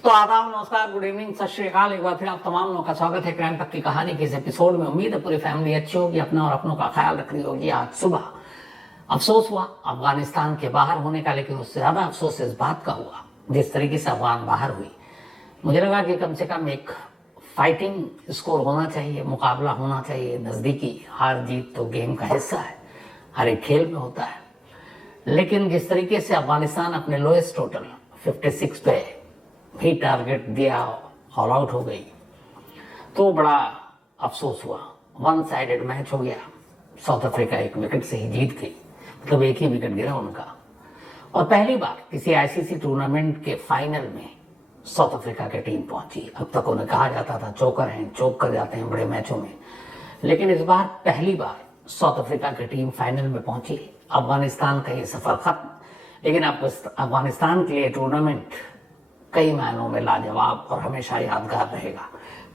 तो आदाब, नमस्कार, गुड इवनिंग, सत श्री अकाल। एक बार फिर आप तमाम लोगों का स्वागत है क्राइम तक की कहानी के इस एपिसोड में। उम्मीद है पूरी फैमिली अच्छी होगी, अपना और अपनों का ख्याल रख रही होगी। आज सुबह अफसोस हुआ अफगानिस्तान के बाहर होने का, लेकिन उससे ज्यादा अफसोस इस बात का हुआ जिस तरीके से अफगान बाहर हुई। मुझे लगा कि कम से कम एक फाइटिंग स्कोर होना चाहिए, मुकाबला होना चाहिए। नजदीकी हार जीत तो गेम का हिस्सा है, हर एक खेल में होता है। लेकिन जिस तरीके से अफगानिस्तान अपने लोएस्ट टोटल 56 पे भी टारगेट दिया, ऑल आउट हो गई, तो बड़ा अफसोस हुआ। वन साइडेड मैच हो गया। साउथ अफ्रीका एक विकेट से ही जीत गई, मतलब एक ही विकेट गिरा उनका। और पहली बार किसी आईसीसी टूर्नामेंट के फाइनल में साउथ अफ्रीका की टीम पहुंची। अब तक उन्हें कहा जाता था चोकर हैं, चोक कर जाते हैं बड़े मैचों में, लेकिन इस बार पहली बार साउथ अफ्रीका की टीम फाइनल में पहुंची। अफगानिस्तान का ये सफर खत्म, लेकिन अब अफगानिस्तान के लिए टूर्नामेंट कई मायनों में लाजवाब और हमेशा यादगार रहेगा।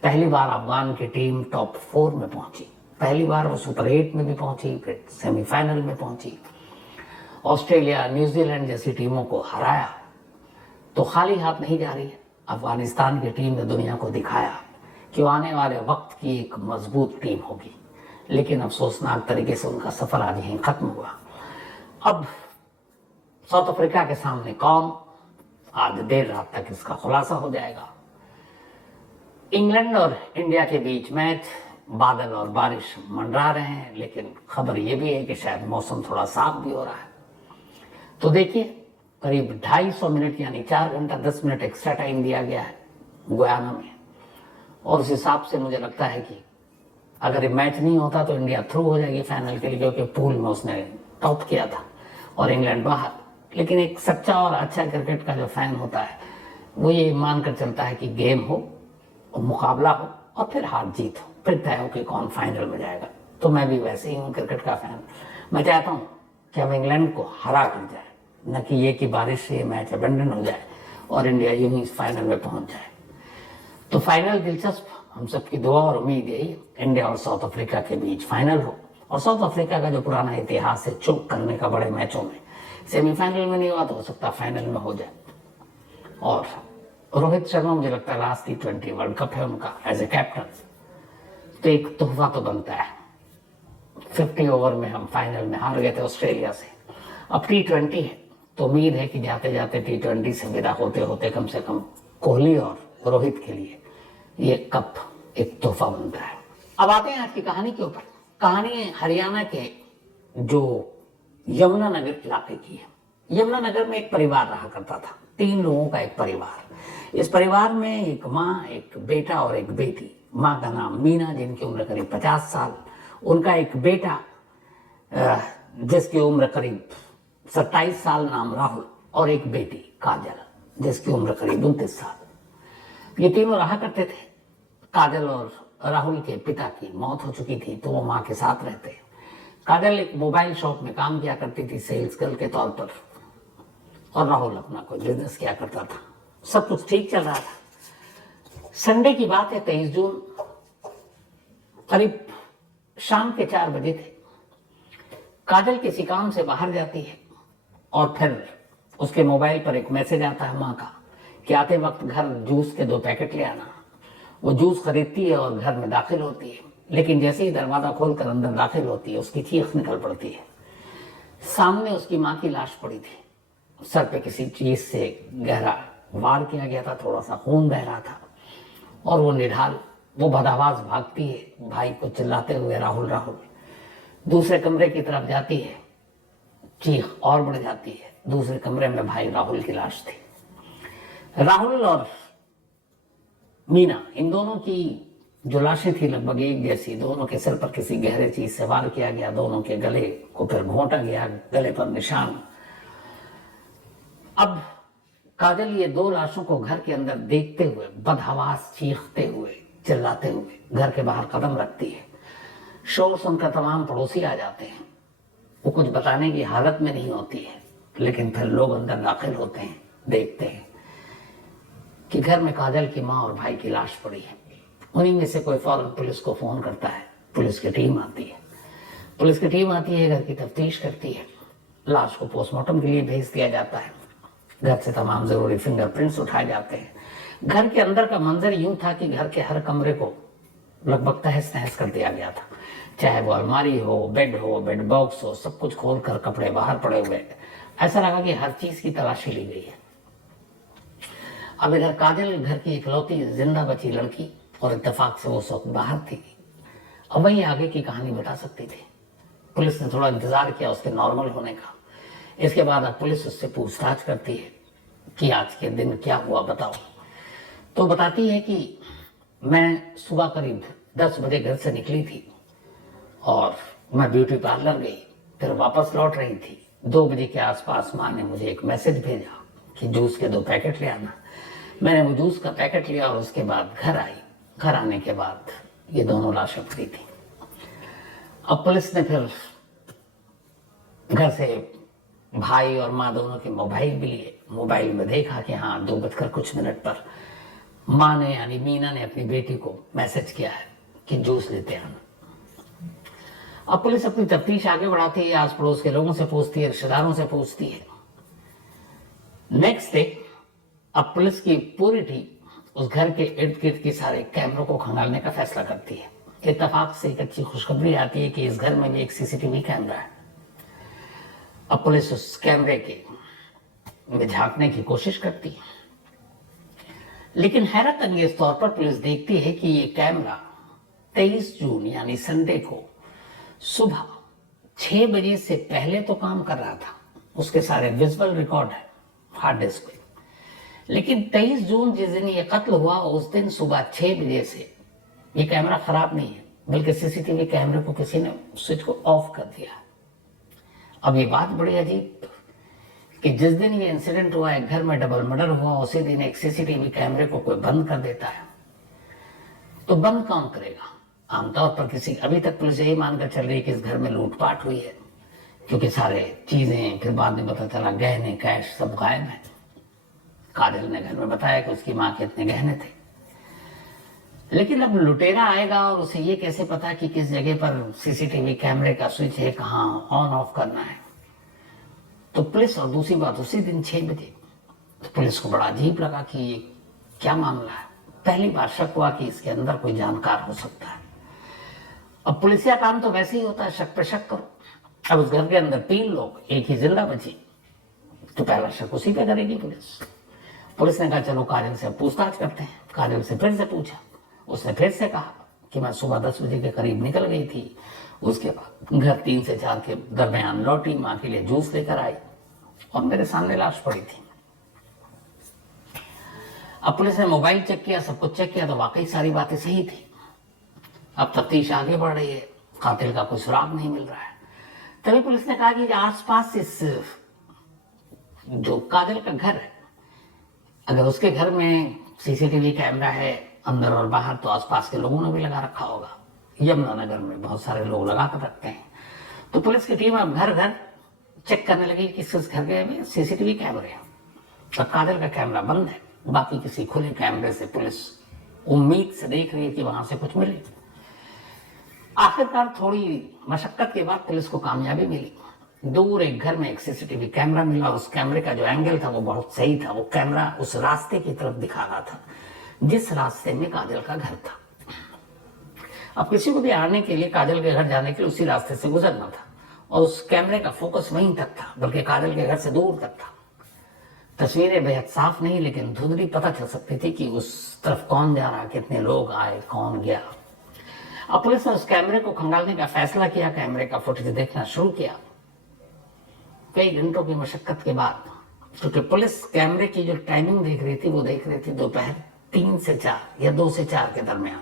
पहली बार अफगान की टीम टॉप 4 में पहुंची, पहली बार वो सुपर 8 में भी पहुंची, फिर सेमीफाइनल में पहुंची। ऑस्ट्रेलिया, न्यूजीलैंड जैसी टीमों को हराया तो खाली हाथ नहीं जा रही है। अफगानिस्तान की टीम ने दुनिया को दिखाया कि वो आने वाले वक्त की एक मजबूत टीम होगी। लेकिन अफसोसनाक तरीके से उनका सफर आज यहीं खत्म हुआ। अब साउथ अफ्रीका के सामने कौन, आज देर रात तक इसका खुलासा हो जाएगा। इंग्लैंड और इंडिया के बीच मैच, बादल और बारिश मंडरा रहे हैं, लेकिन खबर यह भी है कि शायद मौसम थोड़ा साफ भी हो रहा है। तो देखिए, करीब 250 मिनट यानी 4 घंटा 10 मिनट एक्स्ट्रा टाइम दिया गया है गुयाना में। और उस हिसाब से मुझे लगता है कि अगर ये मैच नहीं होता तो इंडिया थ्रू हो जाएगी फाइनल के लिए, क्योंकि पूल में उसने टॉप किया था और इंग्लैंड बाहर। लेकिन एक सच्चा और अच्छा क्रिकेट का जो फैन होता है वो ये मानकर चलता है कि गेम हो और मुकाबला हो और फिर हार जीत हो, फिर तय हो कि कौन फाइनल में जाएगा। तो मैं भी वैसे ही हूँ क्रिकेट का फैन। मैं चाहता हूँ कि हम इंग्लैंड को हरा कर जाए, न कि ये कि बारिश से ये मैच अबेंडन हो जाए और इंडिया यूं ही फाइनल में पहुंच जाए। तो फाइनल दिलचस्प, हम सबकी दुआ और उम्मीद यही, इंडिया और साउथ अफ्रीका के बीच फाइनल हो। और साउथ अफ्रीका का जो पुराना इतिहास है चोक करने का बड़े मैचों में, सेमीफाइनल में नहीं हुआ तो हो सकता फाइनल में हो जाए। और रोहित शर्मा, मुझे लगता है लास्ट T20 वर्ल्ड कप है उनका एज ए कैप्टन, तो एक तोहफा तो बनता है। 50 ओवर में हम फाइनल में हार गए थे ऑस्ट्रेलिया से। अब T20 है तो उम्मीद है कि जाते जाते T20 से विदा होते होते कम से कम कोहली और रोहित के लिए ये कप एक तोहफा बनता है। अब आते हैं आज की कहानी के ऊपर। कहानी है हरियाणा के जो यमुनानगर इलाके की है। यमुनानगर में एक परिवार रहा करता था, 3 लोगों का एक परिवार। इस परिवार में एक माँ, एक बेटा और एक बेटी। माँ का नाम मीना, जिनकी उम्र करीब 50 साल। उनका एक बेटा जिसकी उम्र करीब 27 साल, नाम राहुल। और एक बेटी काजल, जिसकी उम्र करीब 29 साल। ये तीनों रहा करते थे। काजल और राहुल के पिता की मौत हो चुकी थी तो वो माँ के साथ रहते। काजल एक मोबाइल शॉप में काम किया करती थी सेल्स गर्ल के तौर पर, और राहुल अपना कोई बिजनेस किया करता था। सब कुछ ठीक चल रहा था। संडे की बात है, 23 जून, करीब शाम के 4 बजे थे। काजल किसी काम से बाहर जाती है और फिर उसके मोबाइल पर एक मैसेज आता है माँ का कि आते वक्त घर जूस के 2 पैकेट ले आना। वो जूस खरीदती है और घर में दाखिल होती है, लेकिन जैसे ही दरवाजा खोलकर अंदर दाखिल होती है उसकी चीख निकल पड़ती है। सामने उसकी माँ की लाश पड़ी थी। सर पे किसी चीज से गहरा वार किया गया था, थोड़ा सा खून बह रहा था। और वो निढाल, वो बदआवाज भागती है भाई को चिल्लाते हुए, राहुल राहुल। दूसरे कमरे की तरफ जाती है, चीख और बढ़ जाती है। दूसरे कमरे में भाई राहुल की लाश थी। राहुल और मीना, इन दोनों की जो लाशें थी लगभग एक जैसी। दोनों के सिर पर किसी गहरे चीज से वार किया गया, दोनों के गले को फिर घोंटा गया, गले पर निशान। अब काजल ये 2 लाशों को घर के अंदर देखते हुए, बदहवास चीखते हुए, चिल्लाते हुए घर के बाहर कदम रखती है। शोर सुनकर तमाम पड़ोसी आ जाते हैं। वो कुछ बताने की हालत में नहीं होती है, लेकिन फिर लोग अंदर दाखिल होते हैं, देखते हैं कि घर में काजल की माँ और भाई की लाश पड़ी है। उन्हीं में से कोई फौरन पुलिस को फोन करता है। पुलिस की टीम आती है। पुलिस की टीम आती है, घर की तफ्तीश करती है। लाश को पोस्टमार्टम के लिए भेज दिया जाता है। घर से तमाम जरूरी फिंगरप्रिंट्स उठाए जाते हैं। घर के अंदर का मंजर यूं था कि घर के हर कमरे को लगभग तहस नहस कर दिया गया था, चाहे वो अलमारी हो, बेड बॉक्स हो, सब कुछ खोलकर कपड़े बाहर पड़े हुए। ऐसा लगा कि हर चीज की तलाशी ली गई है। अब इधर काजल घर की इकलौती जिंदा बची लड़की और इत्तेफाक से वो उस वक्त बाहर थी। अब वही आगे की कहानी बता सकती थी। पुलिस ने थोड़ा इंतजार किया उसके नॉर्मल होने का। इसके बाद अब पुलिस उससे पूछताछ करती है कि आज के दिन क्या हुआ बताओ। तो बताती है कि मैं सुबह करीब 10 बजे घर से निकली थी और मैं ब्यूटी पार्लर गई, फिर वापस लौट रही थी। 2 बजे के आसपास माँ ने मुझे एक मैसेज भेजा कि जूस के 2 पैकेट ले आना। मैंने वो जूस का पैकेट लिया और उसके बाद घर आई। घर आने के बाद ये दोनों लाशें पड़ी थी। अब पुलिस ने फिर घर से भाई और माँ दोनों के मोबाइल भी लिए। मोबाइल में देखा कि हाँ 2 बजकर कुछ मिनट पर माँ ने यानी मीना ने अपनी बेटी को मैसेज किया है कि जूस लेते आना। अब पुलिस अपनी तफ्तीश आगे बढ़ाती है, आस पड़ोस के लोगों से पूछती है, रिश्तेदारों से पूछती है। नेक्स्ट डे अब पुलिस की पूरी टीम उस घर के इर्द गिर्द के सारे कैमरों को खंगालने का फैसला करती है। इत्तेफाक से एक अच्छी खुशखबरी आती है कि इस घर में भी एक सीसीटीवी कैमरा है। अब पुलिस उस कैमरे के में झांकने की कोशिश करती है, लेकिन हैरत अंगेज तौर पर पुलिस देखती है कि ये कैमरा 23 जून यानी संडे को सुबह 6 बजे से पहले तो काम कर रहा था। उसके सारे विजुअल रिकॉर्ड है हार्ड डिस्क पे। लेकिन 23 जून जिस दिन ये कत्ल हुआ उस दिन सुबह 6 बजे से ये कैमरा खराब नहीं है, बल्कि सीसीटीवी कैमरे को किसी ने स्विच को ऑफ कर दिया। अब ये बात बड़ी अजीब कि जिस दिन ये इंसिडेंट हुआ, एक घर में डबल मर्डर हुआ, उसी दिन एक सीसीटीवी कैमरे को कोई बंद कर देता है। तो बंद कौन करेगा? आमतौर पर किसी, अभी तक पुलिस यही मानकर चल रही है कि इस घर में लूटपाट हुई है, क्योंकि सारे चीजें, फिर बाद में पता चला गहने कैश सब गायब है। काजल ने घर में बताया कि उसकी माँ के इतने गहने थे। लेकिन अब लुटेरा आएगा और उसे ये कैसे पता कि किस जगह पर सीसीटीवी कैमरे का स्विच है, कहाँ ऑन ऑफ करना है। तो पुलिस, और दूसरी बात उसी दिन 6 बजे, तो पुलिस को बड़ा अजीब लगा कि ये क्या मामला है। पहली बार शक हुआ कि इसके अंदर कोई जानकार हो सकता है। अब पुलिसिया काम तो वैसे ही होता है, शक पे शक करो। अब उस घर के अंदर 3 लोग, एक ही जिंदा बची, तो पहला शक उसी पे करेगी पुलिस। पुलिस ने कहा चलो काजल से पूछताछ करते हैं। काजल से फिर से पूछा। उसने फिर से कहा कि मैं सुबह 10 बजे के करीब निकल गई थी। उसके बाद घर 3 से 4 के दरमियान लौटी, माँ के लिए जूस लेकर आई और मेरे सामने लाश पड़ी थी। अब पुलिस ने मोबाइल चेक किया, सब कुछ चेक किया, तो वाकई सारी बातें सही थी। अब तफ्तीश आगे बढ़ रही है, कातिल का कोई सुराग नहीं मिल रहा है। तभी पुलिस ने कहा कि आसपास इस जो काजल का घर है, अगर उसके घर में सीसीटीवी कैमरा है अंदर और बाहर, तो आसपास के लोगों ने भी लगा रखा होगा। यमुनानगर में बहुत सारे लोग लगा कर रखते हैं। तो पुलिस की टीम अब घर घर चेक करने लगी कि किस घर में सीसीटीवी कैमरे हैं। अब काजल का कैमरा बंद है, बाकी किसी खुले कैमरे से पुलिस उम्मीद से देख रही है कि वहां से कुछ मिले। आखिरकार थोड़ी मशक्कत के बाद पुलिस को कामयाबी मिली। दूर एक घर में एक सीसीटीवी कैमरा मिला। उस कैमरे का जो एंगल था वो बहुत सही था। वो कैमरा उस रास्ते की तरफ दिखा रहा था जिस रास्ते में काजल का घर था। अब किसी को भी आने के लिए, काजल के घर जाने के लिए उसी रास्ते से गुजरना था और उस कैमरे का फोकस वहीं तक था, बल्कि काजल के घर से दूर तक था। तस्वीरें बेहद साफ नहीं, लेकिन धुंधली पता चल सकती थी कि उस तरफ कौन जा रहा, कितने लोग आए, कौन गया। अब पुलिस ने उस कैमरे को खंगालने का फैसला किया, कैमरे का फुटेज देखना शुरू किया। कई घंटों की मशक्कत के बाद, क्योंकि पुलिस कैमरे की जो टाइमिंग देख रही थी वो देख रही थी दोपहर 3 से 4 या 2 से 4 के दरमियान,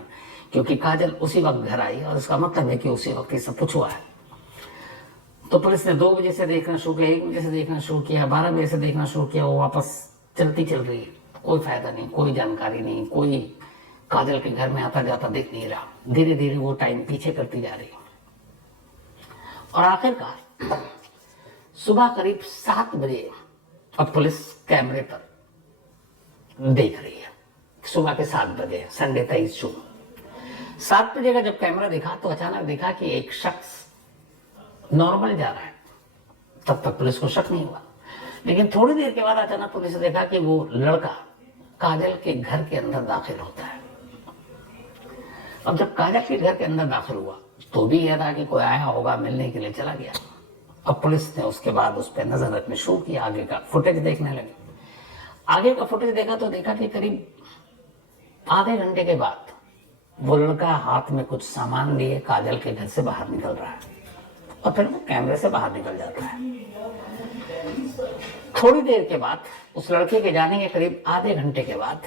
क्योंकि काजल उसी वक्त घर आई और इसका मतलब है कि उसी वक्त ये सब कुछ हुआ है। तो पुलिस ने 2 बजे से देखना शुरू किया, 1 बजे से देखना शुरू किया, 12 बजे से देखना शुरू किया। वो वापस चलती चल रही है, कोई फायदा नहीं, कोई जानकारी नहीं, कोई काजल के घर में आता जाता दिख नहीं रहा। धीरे धीरे वो टाइम पीछे करती जा रही और आखिरकार सुबह करीब 7 बजे अब पुलिस कैमरे पर देख रही है। सुबह के 7 बजे, संडे 23 जून 7 बजे का जब कैमरा दिखा तो अचानक देखा कि एक शख्स नॉर्मल जा रहा है। तब तक पुलिस को शक नहीं हुआ, लेकिन थोड़ी देर के बाद अचानक पुलिस ने देखा कि वो लड़का काजल के घर के अंदर दाखिल होता है। अब जब काजल के घर के अंदर दाखिल हुआ तो भी यह था कि कोई आया होगा, मिलने के लिए चला गया। अब पुलिस ने उसके बाद उस पर नजर रखनी शुरू की, आगे का फुटेज देखने लगे। आगे का फुटेज देखा तो देखा कि करीब आधे घंटे के बाद वो लड़का हाथ में कुछ सामान लिए काजल के घर से बाहर निकल रहा है और फिर वो कैमरे से बाहर निकल जाता है। थोड़ी देर के बाद उस लड़के के जाने के करीब आधे घंटे के बाद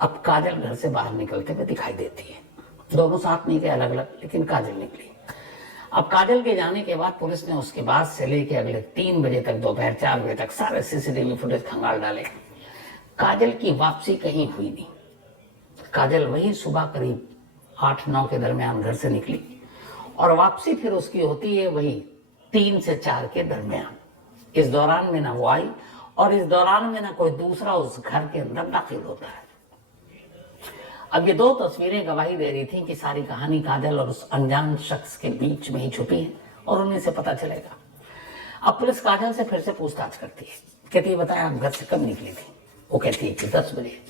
अब काजल घर से बाहर निकलते हुए दिखाई देती है। दोनों साथ नहीं गए, अलग अलग, लेकिन काजल निकली। अब काजल के जाने के बाद पुलिस ने उसके बाद से लेके अगले 3 बजे तक, दोपहर 4 बजे तक सारे सीसीटीवी फुटेज खंगाल डाले। काजल की वापसी कहीं हुई नहीं। काजल वही सुबह करीब 8-9 के दरमियान घर से निकली और वापसी फिर उसकी होती है वही 3 से 4 के दरमियान। इस दौरान में ना वो आई और इस दौरान में ना कोई दूसरा उस घर के अंदर दाखिल होता है। अब ये 2 तस्वीरें गवाही दे रही थी कि सारी कहानी काजल और उस अनजान शख्स के बीच में ही छुपी है और उन्हीं से पता चलेगा। अब पुलिस काजल से फिर से पूछताछ करती है, कहती है बताया आप घर से कब निकली थी? वो कहती है कि 10 बजे।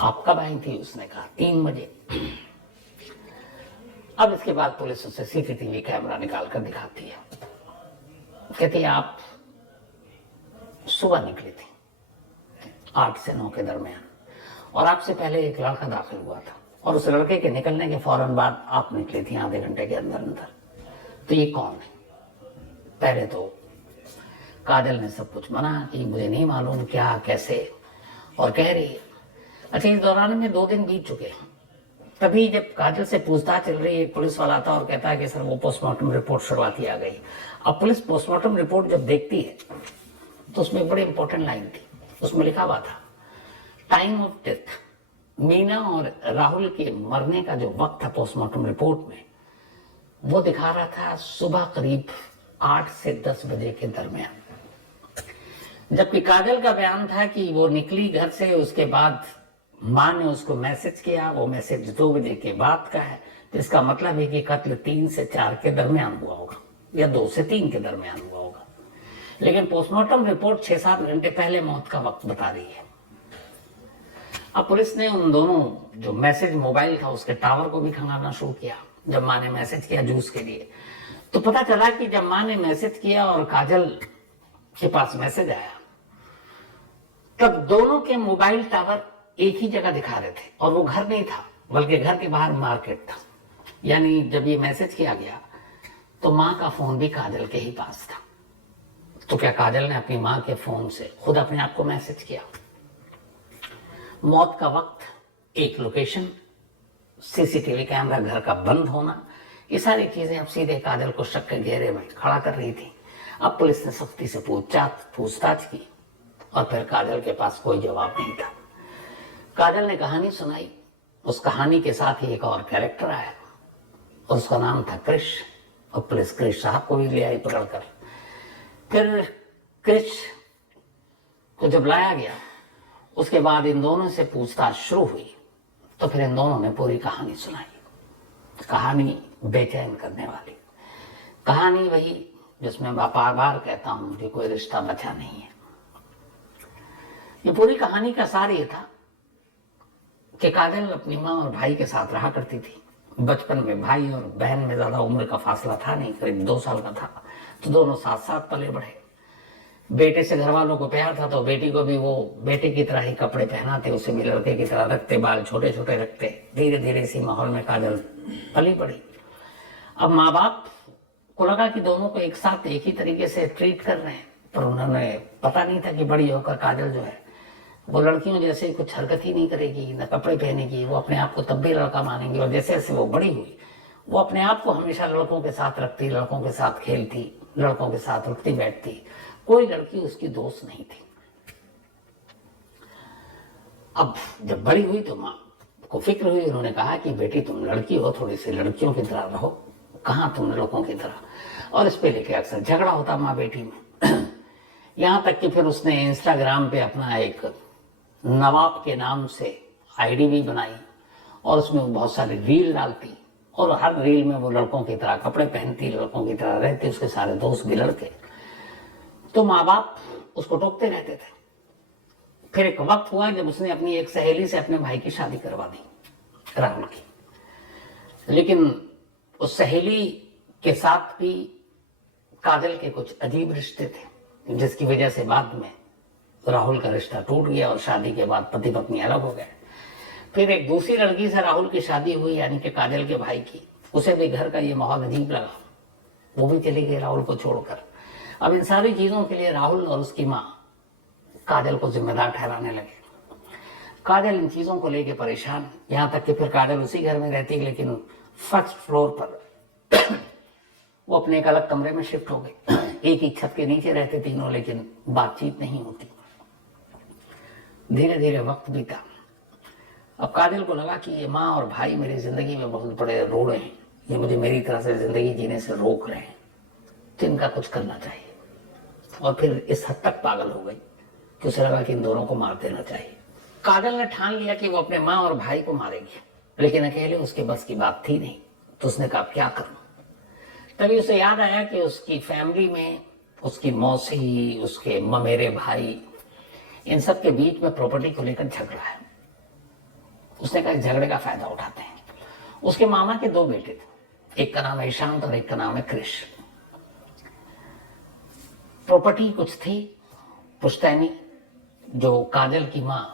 आप कब आई थी? उसने कहा 3 बजे। अब इसके बाद पुलिस उसे सीसीटीवी कैमरा निकाल कर दिखाती है, कहती है आप सुबह निकली थी 8 से 9 के दरमियान और आपसे पहले एक लड़का दाखिल हुआ था और उस लड़के के निकलने के फौरन बाद आप निकली थी आधे घंटे के अंदर अंदर। तो ये कौन है? पहले तो काजल ने सब कुछ मना कि मुझे नहीं मालूम क्या कैसे, और कह रही है। अच्छा, इस दौरान में 2 दिन बीत चुके हैं। तभी जब काजल से पूछताछ चल रही है, एक पुलिस वाला आता और कहता है कि सर वो पोस्टमार्टम रिपोर्ट शुरुआती आ गई। अब पुलिस पोस्टमार्टम रिपोर्ट जब देखती है तो उसमें एक बड़ी इंपॉर्टेंट लाइन थी। उसमें लिखा हुआ था टाइम ऑफ डेथ। मीना और राहुल के मरने का जो वक्त था पोस्टमार्टम रिपोर्ट में, वो दिखा रहा था सुबह करीब 8 से 10 बजे के दरमियान, जबकि काजल का बयान था कि वो निकली घर से, उसके बाद मां ने उसको मैसेज किया, वो मैसेज 2 बजे के बाद का है। तो इसका मतलब है कि कत्ल 3 से 4 के दरमियान हुआ होगा या 2 से 3 के दरमियान हुआ होगा। लेकिन पोस्टमार्टम रिपोर्ट 6-7 घंटे पहले मौत का वक्त बता रही है। अब पुलिस ने उन दोनों जो मैसेज मोबाइल था उसके टावर को भी खंगालना शुरू किया। जब मां ने मैसेज किया जूस के लिए, तो पता चला कि जब मां ने मैसेज किया और काजल के पास मैसेज आया, तब दोनों के मोबाइल टावर एक ही जगह दिखा रहे थे और वो घर नहीं था बल्कि घर के बाहर मार्केट था। यानी जब ये मैसेज किया गया तो मां का फोन भी काजल के ही पास था। तो क्या काजल ने अपनी मां के फोन से खुद अपने आप को मैसेज किया? मौत का वक्त, एक लोकेशन, सीसीटीवी कैमरा घर का बंद होना, ये सारी चीजें अब सीधे काजल को शक के घेरे में खड़ा कर रही थी। अब पुलिस ने सख्ती से पूछताछ की और फिर काजल के पास कोई जवाब नहीं था। काजल ने कहानी सुनाई, उस कहानी के साथ ही एक और कैरेक्टर आया और उसका नाम था क्रिश, और पुलिस क्रिश साहब को भी ले आई पकड़कर। फिर क्रिश को जब लाया गया, उसके बाद इन दोनों से पूछताछ शुरू हुई तो फिर इन दोनों ने पूरी कहानी सुनाई। कहानी बेचैन करने वाली कहानी, वही जिसमें मैं बार बार कहता हूं कि कोई रिश्ता बचा नहीं है। ये पूरी कहानी का सार ये था कि काजल अपनी माँ और भाई के साथ रहा करती थी। बचपन में भाई और बहन में ज्यादा उम्र का फासला था नहीं, करीब 2 साल का था, तो दोनों साथ साथ पले बढ़े। बेटे से घर वालों को प्यार था तो बेटी को भी वो बेटे की तरह ही कपड़े पहनाते, उसे भी लड़के की तरह रखते, बाल छोटे छोटे रखते। धीरे धीरे इसी माहौल में काजल पली पड़ी। अब माँ बाप को लगा कि दोनों को एक साथ एक ही तरीके से ट्रीट कर रहे हैं, पर उन्होंने पता नहीं था कि बड़ी होकर काजल जो है वो लड़कियों जैसे कुछ हरकत ही नहीं करेगी, न कपड़े पहनेगी, वो अपने आप को तब भी लड़का मानेंगी। और जैसे जैसे वो बड़ी हुई, वो अपने आप को हमेशा लड़कों के साथ रखती, लड़कों के साथ खेलती, लड़कों के साथ उठती बैठती, कोई लड़की उसकी दोस्त नहीं थी। अब जब बड़ी हुई तो माँ को फिक्र हुई, उन्होंने कहा कि बेटी तुम लड़की हो, थोड़ी सी लड़कियों की तरह रहो, कहाँ तुम लड़कों की तरह। और इस पे लेके अक्सर झगड़ा होता माँ बेटी में। यहाँ तक कि फिर उसने इंस्टाग्राम पे अपना एक नवाब के नाम से आईडी भी बनाई और उसमें बहुत सारी रील डालती, और हर रील में वो लड़कों की तरह कपड़े पहनती, लड़कों की तरह रहती, उसके सारे दोस्त भी लड़के। तो माँ बाप उसको टोकते रहते थे। फिर एक वक्त हुआ जब उसने अपनी एक सहेली से अपने भाई की शादी करवा दी, राहुल की। लेकिन उस सहेली के साथ भी काजल के कुछ अजीब रिश्ते थे, जिसकी वजह से बाद में राहुल का रिश्ता टूट गया और शादी के बाद पति पत्नी अलग हो गए। फिर एक दूसरी लड़की से राहुल की शादी हुई, यानी कि काजल के भाई की। उसे भी घर का ये माहौल अजीब लगा, वो भी चली गई राहुल को छोड़कर। अब इन सारी चीजों के लिए राहुल और उसकी माँ काजल को जिम्मेदार ठहराने लगे। काजल इन चीजों को लेकर परेशान, यहां तक कि फिर काजल उसी घर में रहती, लेकिन फर्स्ट फ्लोर पर वो अपने एक अलग कमरे में शिफ्ट हो गई। एक ही छत के नीचे रहते तीनों, लेकिन बातचीत नहीं होती। धीरे धीरे वक्त बीता। अब काजल को लगा कि ये माँ और भाई मेरी जिंदगी में बहुत बड़े रोड़े हैं, ये मुझे मेरी तरह से जिंदगी जीने से रोक रहे हैं, तो इनका कुछ करना चाहिए। और फिर इस हद तक पागल हो गई कि उसे लगा कि इन दोनों को मार देना चाहिए। काजल ने ठान लिया कि वो अपने माँ और भाई को मारेगी, लेकिन अकेले उसके बस की बात थी नहीं। तो उसने कहा क्या करूं। तभी उसे याद आया कि उसकी फैमिली में उसकी मौसी, उसके ममेरे भाई, इन सब के बीच में प्रॉपर्टी को लेकर झगड़ा है। उसने कहा झगड़े का फायदा उठाते हैं। उसके मामा के दो बेटे थे, एक का नाम है ईशांत और एक का नाम है क्रिश। प्रॉपर्टी कुछ थी पुश्तैनी, जो काजल की माँ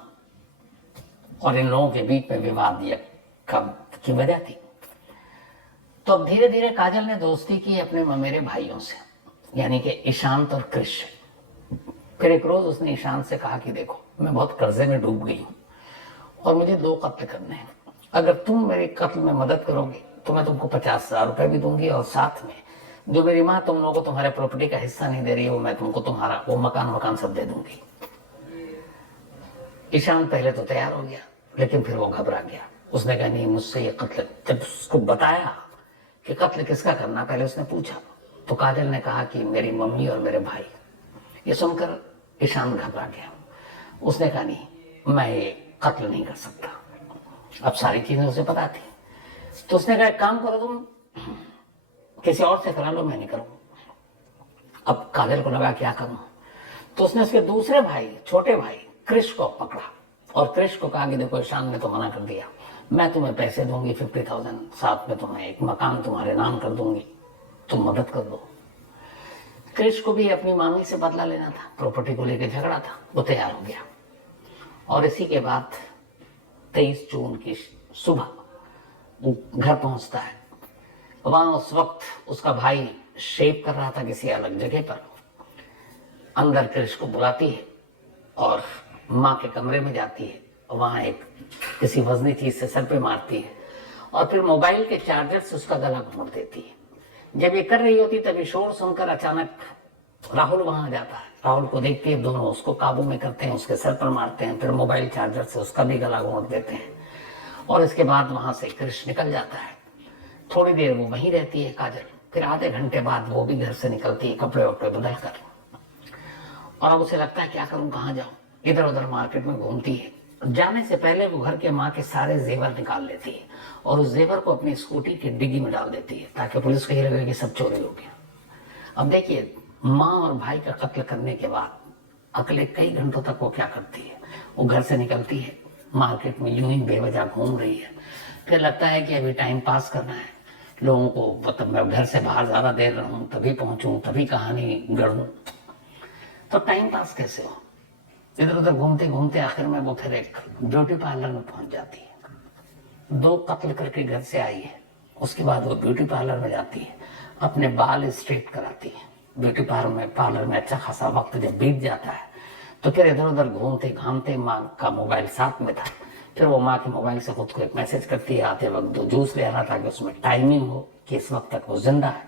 और इन लोगों के बीच में विवाद की वजह थी। तो अब धीरे धीरे काजल ने दोस्ती की अपने ममेरे भाइयों से, यानी कि ईशांत और क्रिश। फिर एक रोज उसने ईशांत से कहा कि देखो, मैं बहुत कर्जे में डूब गई हूं और मुझे 2 कत्ल करने हैं। अगर तुम मेरे कत्ल में मदद करोगे तो मैं तुमको 50,000 रुपए भी दूंगी, और साथ में जो मेरी माँ तुम लोगों को तुम्हारे प्रॉपर्टी का हिस्सा नहीं दे रही है, वो मैं तुमको तुम्हारा वो मकान सब दे दूंगी। ईशांत पहले तो तैयार हो गया, लेकिन फिर वो घबरा गया। उसने कहा नहीं, मुझसे ये कत्ल। जब उसको बताया कि कत्ल किसका करना, पहले उसने पूछा, तो काजल ने कहा कि मेरी मम्मी और मेरे भाई। ये सुनकर ईशांत घबरा गया। उसने कहा नहीं, मैं ये कत्ल नहीं कर सकता। अब सारी चीजें उसे पता थी, तो उसने कहा एक काम करो, तुम किसी और से करा लो, मैं नहीं करूंगा। अब काजल को लगा क्या करूं, तो उसने उसके दूसरे भाई, छोटे भाई क्रिश को पकड़ा और क्रिश को कहा कि देखो, ईशान ने तो मना कर दिया, मैं तुम्हें पैसे दूंगी 50,000, साथ में तुम्हें एक मकान तुम्हारे नाम कर दूंगी, तुम मदद कर दो। क्रिश को भी अपनी मामी से बदला लेना था, प्रॉपर्टी को लेकर झगड़ा था, वो तैयार हो गया। और इसी के बाद 23 जून की सुबह वो घर पहुंचता है। वहां उस वक्त उसका भाई शेव कर रहा था किसी अलग जगह पर। अंदर क्रिश को बुलाती है और माँ के कमरे में जाती है, वहां एक किसी वजनी चीज से सर पे मारती है और फिर मोबाइल के चार्जर से उसका गला घोंट देती है। जब ये कर रही होती तभी शोर सुनकर अचानक राहुल वहां आ जाता है। राहुल को देखती है, दोनों उसको काबू में करते हैं, उसके सर पर मारते हैं, फिर मोबाइल चार्जर से उसका भी गला घोंट देते हैं। और इसके बाद वहां से क्रिश निकल जाता है। थोड़ी देर वो वहीं रहती है काजल, फिर आधे घंटे बाद वो भी घर से निकलती है कपड़े वपड़े बदल कर। और अब उसे लगता है क्या करूं, कहाँ जाऊं। इधर उधर मार्केट में घूमती है। जाने से पहले वो घर के माँ के सारे जेवर निकाल लेती है और उस जेवर को अपनी स्कूटी की डिग्गी में डाल देती है, ताकि पुलिस को ये लगे कि सब चोरी हो गया। अब देखिए, माँ और भाई का कत्ल करने के बाद अगले कई घंटों तक वो क्या करती है, वो घर से निकलती है, मार्केट में यूं ही बेवजह घूम रही है। फिर लगता है कि अभी टाइम पास करना है, लोगों को मतलब मैं घर से बाहर ज्यादा देर रहूं, तभी पहुंचूं, तभी कहानी गढ़ूं। तो टाइम पास कैसे हो। इधर उधर घूमते घूमते आखिर में वो फिर एक ब्यूटी पार्लर में पहुंच जाती है। 2 कत्ल करके घर से आई है, उसके बाद वो ब्यूटी पार्लर में जाती है, अपने बाल स्ट्रेट कराती है। ब्यूटी पार्लर में अच्छा खासा वक्त जब बीत जाता है तो फिर इधर उधर घूमते घामते, माँ का मोबाइल साथ में था, फिर वो माँ के मोबाइल से खुद को एक मैसेज करती है, आते वक्त 2 जूस ले आना ताकि उसमें टाइमिंग हो कि इस वक्त तक वो जिंदा है।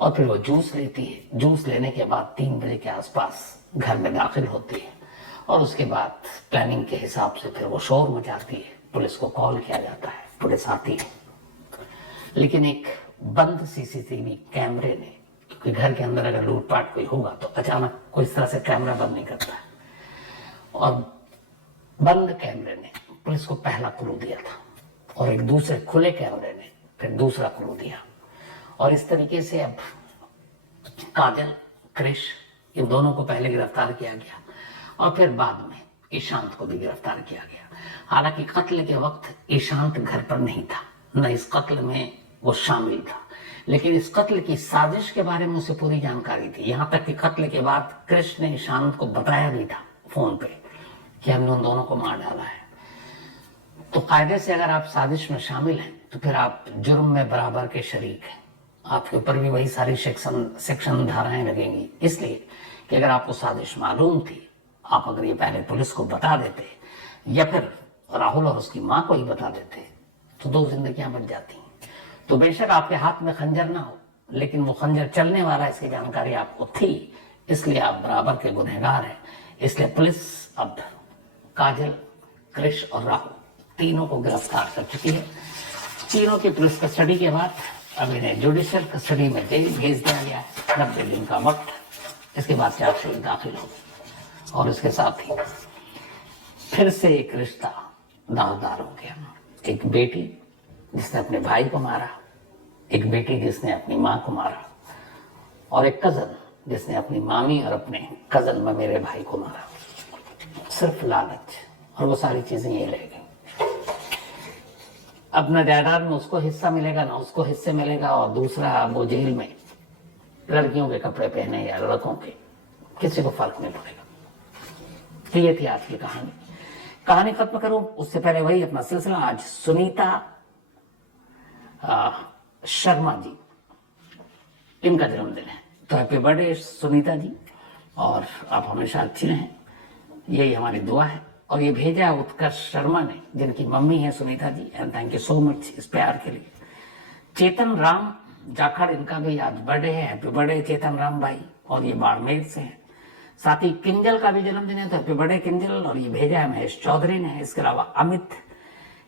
और फिर वो जूस लेती है। जूस लेने के बाद 3 बजे के आसपास घर में दाखिल होती है और उसके बाद प्लानिंग के हिसाब से फिर वो शोर मचाती है। पुलिस को कॉल किया जाता है, पुलिस आती है, लेकिन एक बंद सीसीटीवी कैमरे ने, क्योंकि घर के अंदर अगर लूटपाट कोई होगा तो अचानक कोई इस तरह से कैमरा बंद नहीं करता है, और बंद कैमरे ने पुलिस को पहला क्लू दिया था और एक दूसरे खुले कैमरे ने फिर दूसरा क्लू दिया। और इस तरीके से अब काजल, क्रिश इन दोनों को पहले गिरफ्तार किया गया और फिर बाद में ईशांत को भी गिरफ्तार किया गया। हालांकि कत्ल के वक्त ईशांत घर पर नहीं था, न इस कत्ल में वो शामिल था, लेकिन इस कत्ल की साजिश के बारे में उसे पूरी जानकारी थी। यहां तक कि कत्ल के बाद कृष ने ईशांत को बताया भी था फोन पे कि हमने उन दोनों को मार डाला है। तो कायदे से अगर आप साजिश में शामिल हैं तो फिर आप जुर्म में बराबर के शरीक हैं, आपके ऊपर भी वही सारी सेक्शन धाराएं लगेंगी। इसलिए कि अगर आपको साजिश मालूम थी, आप अगर ये पहले पुलिस को बता देते या फिर राहुल और उसकी मां को ही बता देते तो 2 जिंदगियां बच जाती। तो बेशक आपके हाथ में खंजर ना हो, लेकिन वो खंजर चलने वाला इसकी जानकारी आपको थी, इसलिए आप बराबर के गुनहगार हैं। इसलिए पुलिस अब काजल, कृष और राहुल तीनों को गिरफ्तार कर चुकी है। तीनों की पुलिस कस्टडी के बाद अब इन्हें जुडिशियल कस्टडी में जेल भेज दिया गया है 90 दिन का वक्त। इसके बाद चार्जशीट दाखिल होगी और इसके साथ ही फिर से एक रिश्ता दावदार हो गया। एक बेटी जिसने अपने भाई को मारा, एक बेटी जिसने अपनी माँ को मारा और एक कजन जिसने अपनी मामी और अपने कजन में मेरे भाई को मारा। सिर्फ लालच और वो सारी चीजें ये रह गई। अब न जायदाद में उसको हिस्सा मिलेगा, ना उसको हिस्से मिलेगा, और दूसरा वो जेल में लड़कियों के कपड़े पहने या लड़कों के, किसी को फर्क नहीं पड़ेगा। तो ये थी आज की कहानी खत्म करूं उससे पहले वही अपना सिलसिला। आज सुनीता शर्मा जी, इनका जन्मदिन है, तो हैप्पी बर्थडे सुनीता जी, और आप हमेशा अच्छी रहें, यही हमारी दुआ है। और ये भेजा है उत्कर्ष शर्मा ने, जिनकी मम्मी है Sunita ji, and thank you so much इस प्यार के लिए। चेतन राम जाखड़, इनका भी आज बर्थडे है, हैप्पी बर्थडे चेतन राम भाई, और ये बाड़मेर से है। साथ ही किंजल का भी जन्मदिन है, तो हैप्पी बर्थडे किंजल, और ये भेजा है महेश चौधरी ने। इसके अलावा अमित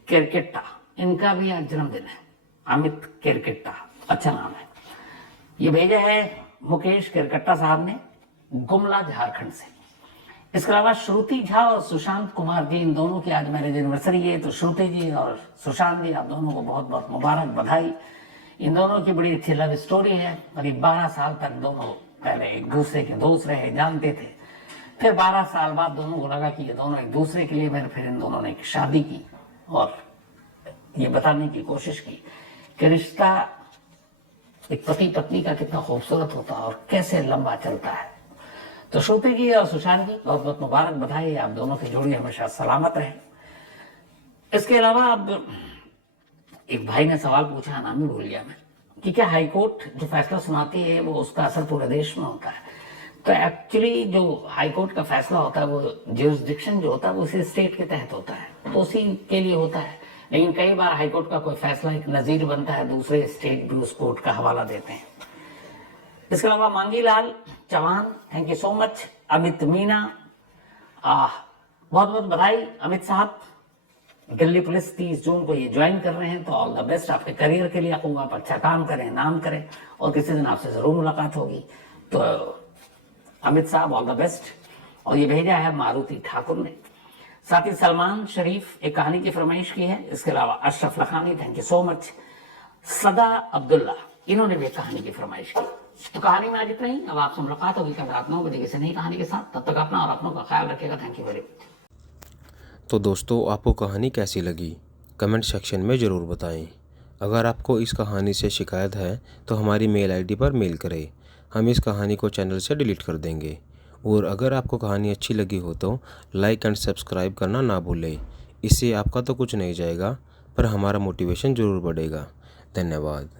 केरकेट्टा, इनका भी आज जन्मदिन है। अमित केरकेट्टा, अच्छा नाम है। ये भेजा है मुकेश केरकट्टा साहब ने, गुमला झारखंड से। इसके अलावा श्रुति झा और सुशांत कुमार जी, इन दोनों की आज मैरिज एनिवर्सरी है। तो श्रुति जी और सुशांत जी, आप दोनों को बहुत बहुत मुबारक, बधाई। इन दोनों की बड़ी अच्छी लव स्टोरी है। करीब 12 साल तक दोनों पहले एक दूसरे के दोस्त रहे, जानते थे। फिर 12 साल बाद दोनों को लगा कि ये दोनों एक दूसरे के लिए बने। फिर इन दोनों ने एक शादी की और ये बताने की कोशिश की कि रिश्ता एक पति पत्नी का कितना खूबसूरत होता है और कैसे लंबा चलता है। तो श्रुति जी और सुशांत जी, बहुत बहुत मुबारक, बधाई। आप दोनों की जोड़ी हमेशा सलामत रहे। इसके अलावा अब एक भाई ने सवाल पूछा, नाम ही भूल गया मैं, कि क्या हाईकोर्ट जो फैसला सुनाती है वो उसका असर पूरे देश में होता है। तो एक्चुअली जो हाईकोर्ट का फैसला होता है, वो ज्यूरिसडिक्शन जो होता है वो उसी स्टेट के तहत होता है, तो उसी के लिए होता है। लेकिन कई बार हाईकोर्ट का कोई फैसला एक नजीर बनता है, दूसरे स्टेट भी उस कोर्ट का हवाला देते हैं। इसके अलावा Mangilal Chauhan, thank you so much. Amit Meena, बहुत बहुत बधाई अमित साहब। दिल्ली पुलिस 30 जून को ये ज्वाइन कर रहे हैं, तो ऑल द बेस्ट आपके करियर के लिए। कहूँगा आप अच्छा काम करें, नाम करें, और किसी दिन आपसे जरूर मुलाकात होगी। तो अमित साहब ऑल द बेस्ट। और ये भेजा है मारुति ठाकुर ने। साथ ही सलमान शरीफ एक कहानी की फरमाइश की है। इसके अलावा Ashraf Lakhani, thank you so much. सदा अब्दुल्ला, इन्होंने भी एक कहानी की फरमाइश की। तो कहानी में आज इतना ही। अब आपसे मुलाकात होगी कल रात 9 बजे किसी नई कहानी के साथ। तब तक अपना और अपनों का ख्याल रखिएगा। Thank you very much. तो दोस्तों, आपको कहानी कैसी लगी कमेंट सेक्शन में ज़रूर बताएं। अगर आपको इस कहानी से शिकायत है तो हमारी मेल आईडी पर मेल करें, हम इस कहानी को चैनल से डिलीट कर देंगे। और अगर आपको कहानी अच्छी लगी हो तो लाइक एंड सब्सक्राइब करना ना भूलें। इससे आपका तो कुछ नहीं जाएगा, पर हमारा मोटिवेशन ज़रूर बढ़ेगा। धन्यवाद।